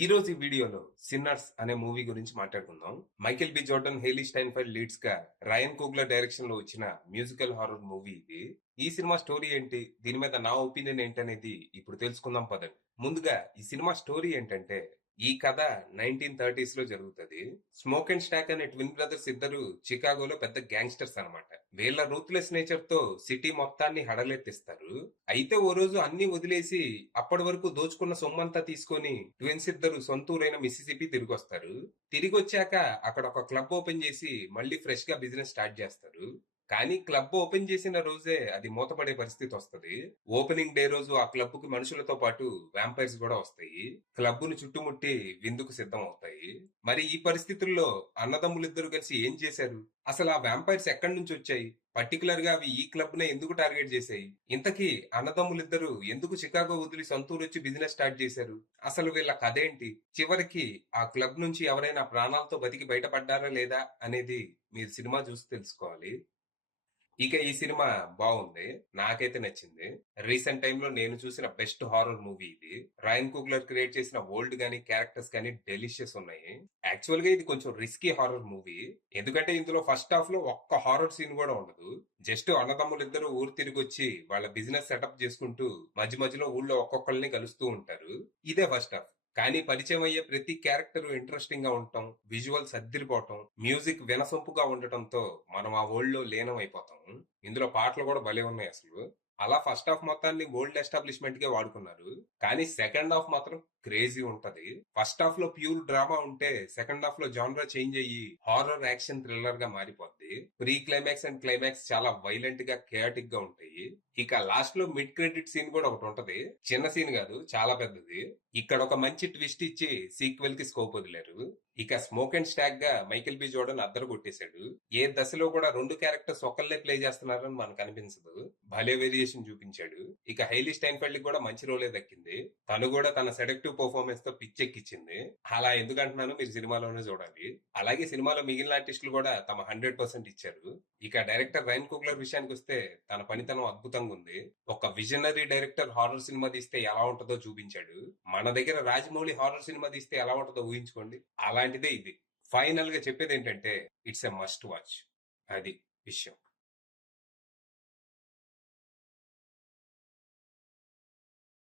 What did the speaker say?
ఈ రోజు ఈ వీడియోలో సిన్నర్స్ అనే మూవీ గురించి మాట్లాడుకుందాం. Michael B Jordan, Hailee Steinfeld leads గా రయన్ కూగ్లర్ డైరెక్షన్ లో వచ్చిన మ్యూజికల్ హారర్ మూవీ ఇది. ఈ సినిమా స్టోరీ ఏంటి, దీని మీద నా ఒపీనియన్ ఏంటనేది ఇప్పుడు తెలుసుకుందాం పదండి. ముందుగా ఈ సినిమా స్టోరీ ఏంటంటే, ఈ కథ 1930s లో జరుగుతుంది. స్మోక్ అండ్ స్టాక్ అనే ట్విన్ బ్రదర్స్ ఇద్దరు చికాగోలో పెద్ద గ్యాంగ్స్టర్స్ అన్నమాట. వీళ్ళ రూత్లెస్ నేచర్ తో సిటీ మొత్తాన్ని హడలెత్తిస్తారు. అయితే ఓ రోజు అన్ని వదిలేసి అప్పటి వరకు దోచుకున్న సొమ్మంతా తీసుకొని ట్విన్స్ ఇద్దరు సొంత ఊరైన మిసిసిపి తిరిగి వస్తారు. తిరిగి వచ్చాక అక్కడ ఒక క్లబ్ ఓపెన్ చేసి మళ్ళీ ఫ్రెష్ గా బిజినెస్ స్టార్ట్ చేస్తారు. కానీ క్లబ్ ఓపెన్ చేసిన రోజే అది మూతపడే పరిస్థితి వస్తది. ఓపెనింగ్ డే రోజు ఆ క్లబ్ కి మనుషులతో పాటు వ్యాంపైర్స్ కూడా వస్తాయి. క్లబ్ ను చుట్టుముట్టి విందుకు సిద్ధం అవుతాయి. మరి ఈ పరిస్థితుల్లో అన్నదమ్ములిద్దరూ కలిసి ఏం చేశారు? అసలు ఆ వ్యాంపైర్స్ ఎక్కడి నుంచి వచ్చాయి? పర్టికులర్ గా అవి ఈ క్లబ్ నే ఎందుకు టార్గెట్ చేశాయి? ఇంతకీ అన్నదమ్ములిద్దరూ ఎందుకు చికాగో వదిలి సొంతూరు వచ్చి బిజినెస్ స్టార్ట్ చేశారు? అసలు వీళ్ళ కథ ఏంటి? చివరికి ఆ క్లబ్ నుంచి ఎవరైనా ప్రాణాలతో బతికి బయటపడ్డారా లేదా అనేది మీరు సినిమా చూసి తెలుసుకోవాలి. ఇక ఈ సినిమా బాగుంది, నాకైతే నచ్చింది. రీసెంట్ టైమ్ లో నేను చూసిన బెస్ట్ హారర్ మూవీ ఇది. రాయన్ కుగ్లర్ క్రియేట్ చేసిన వరల్డ్ గానీ క్యారెక్టర్స్ కానీ డెలిషియస్ ఉన్నాయి. యాక్చువల్ గా ఇది కొంచెం రిస్కీ హారర్ మూవీ. ఎందుకంటే ఇందులో ఫస్ట్ హాఫ్ లో ఒక్క హారర్ సీన్ కూడా ఉండదు. జస్ట్ అన్నదమ్ములు ఇద్దరు ఊరు తిరిగి వచ్చి వాళ్ళ బిజినెస్ సెటప్ చేసుకుంటూ మధ్య మధ్యలో ఊళ్ళో ఒక్కొక్కరిని కలుస్తూ ఉంటారు. ఇదే ఫస్ట్ హాఫ్. కానీ పరిచయం అయ్యే ప్రతి క్యారెక్టర్ ఇంట్రెస్టింగ్ గా ఉండటం, విజువల్స్ అద్దిరిపోవటం, మ్యూజిక్ వినసొంపుగా ఉండటంతో మనం ఆ వరల్డ్ లో లీనం అయిపోతాం. ఇందులో పాటలు కూడా భలే ఉన్నాయి అసలు. అలా ఫస్ట్ హాఫ్ మొత్తాన్ని వరల్డ్ ఎస్టాబ్లిష్మెంట్ గే వాడుకున్నారు. కానీ సెకండ్ హాఫ్ మాత్రం క్రేజీ ఉంటది. ఫస్ట్ హాఫ్ లో ప్యూర్ డ్రామా ఉంటే సెకండ్ హాఫ్ లో జానరా చేంజ్ అయ్యి హారర్ యాక్షన్ థ్రిల్లర్ గా మారిపోద్ది. ప్రీ క్లైమాక్స్ అండ్ క్లైమాక్స్ చాలా వైలెంట్ గా కేయాటిక్ గా ఉంటాయి. ఇక లాస్ట్ లో మిడ్ క్రెడిట్ సీన్ కూడా ఒకటి ఉంటది. చిన్న సీన్ కాదు, చాలా పెద్దది. ఇక్కడ ఒక మంచి ట్విస్ట్ ఇచ్చి సీక్వెల్ కి స్కోప్ వదిలేరు. ఇక స్మోక్ అండ్ స్టాక్ గా మైకేల్ బి జోర్డన్ అద్దరు కొట్టేశాడు. ఏ దశలో కూడా రెండు క్యారెక్టర్స్ ఒకళ్ళే ప్లే చేస్తున్నారని మనకు అనిపించదు. భలే వేరియేషన్ చూపించాడు. ఇక హైలీ స్టైన్ఫెల్డ్ కూడా మంచి రోలే దక్కింది. తను కూడా తన సెడక్టివ్ పర్ఫార్మెన్స్ తో పిచ్చెక్కిచ్చింది. అలా ఎందుకంటున్నానో మీరు సినిమాలోనే చూడాలి. అలాగే సినిమాలో మిగిలిన ఆర్టిస్టులు కూడా తమ 100% ఇచ్చారు. ఇక డైరెక్టర్ రైన్ కుగ్లర్ విషయానికి వస్తే తన పనితనం అద్భుతంగా ఉంది. ఒక విజనరీ డైరెక్టర్ హారర్ సినిమా తీస్తే ఎలా ఉంటుందో చూపించాడు. మన దగ్గర రాజమౌళి హారర్ సినిమా తీస్తే ఎలా ఉంటుందో ఊహించుకోండి. అలాంటిదే ఇది. ఫైనల్ గా చెప్పేది ఏంటంటే, ఇట్స్ ఎ మస్ట్ వాచ్. అది విషయం.